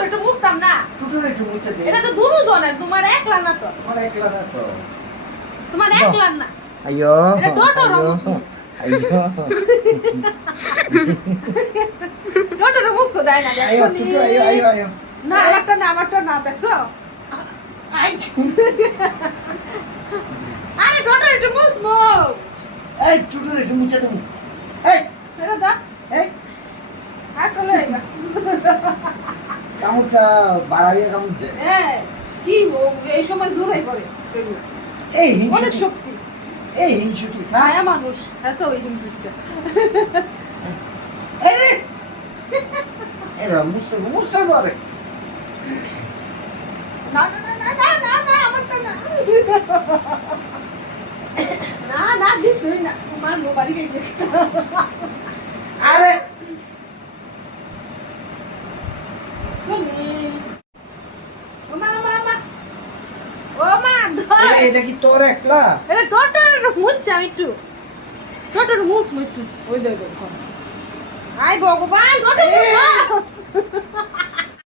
টোটোর একটু মুছতাম না। টুটুর একটু মুছে দে। এটা তো দুজনের, তোমার একলা না তো। তোমার একলা না তো। তোমার একলা না। আইয়ো এটা টোটোর মুছবো। আইয়ো টোটোর মুছতে দেয় না, আইয়ো দেখছো নি? টুটু আইয়ো আইয়ো আইয়ো না, আমারটা না, আমারটা না, দেখছো? আই আরে টোটোর একটু মুছবো। এই টুটুর একটু মুছে দে। এই ছেড়ে দাও। এই হাত তোলো এটা। কামড়টা বাড়াইয়া কামড় দে। কি এই সময় জোর হয়ে পড়ে এগুলো। এই অনেক হিংসুটি শক্তি। এই হিংসুটি ছায়া মানুষ, হ্যাঁ ওই হিংসুটিটা। এই রে এরা মুছতে পারে। না না না না না না না, আমারটা না। না না, দিতুই না, তোমার মোবাইল গেছে। আরে শুনি। ও মা মা মা, ও মা ধর। এটা কি তোর একলা? এটা টোটোর মুছছে, আমি একটু টোটোর মুছ একটু। ওই দেখো, আই ভগবান, টোটো মুছ।